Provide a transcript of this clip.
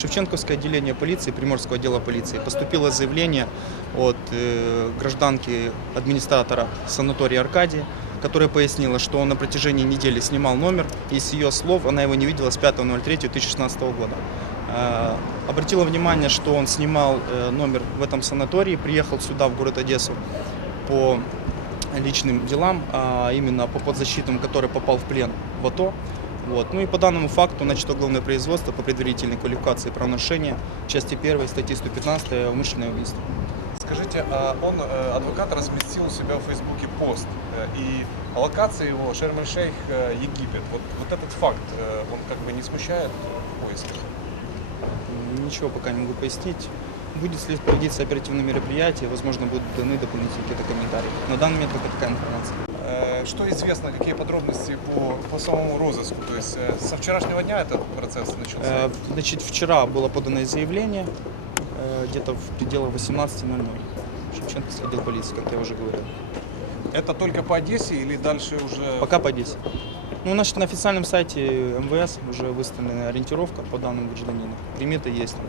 Шевченковское отделение полиции, Приморского отдела полиции, поступило заявление от э, гражданки администратора санатория Аркадии, которая пояснила, что он на протяжении недели снимал номер, и с ее слов она его не видела с 5.03.2016 года. Э, обратила внимание, что он снимал э, номер в этом санатории, приехал сюда, в город Одессу, по личным делам, а именно по подзащитным, который попал в плен в АТО. Вот. Ну и по данному факту начато уголовное производство по предварительной квалификации правонарушения, части 1 статьи 115 умышленное убийство. Скажите, а он, э, адвокат, разместил у себя в Фейсбуке пост, э, и локация его Шерм-эль-Шейх, э, Египет. Вот, вот этот факт, он как бы не смущает в поисках? Ничего пока не могу пояснить. Будет ли проводиться оперативное мероприятие, возможно, будут даны дополнительные какие-то комментарии. На данный момент только такая информация. Э, Что известно, какие подробности по, по самому розыску? То есть э, со вчерашнего дня этот процесс начался? Э, Значит, вчера было подано заявление где-то в пределах 18.00. Шевченковский отдел полиции, как я уже говорил. Это только по Одессе или дальше уже... Пока по 10. Ну, значит, на официальном сайте МВС уже выставлена ориентировка по данному гражданину. Приметы есть там.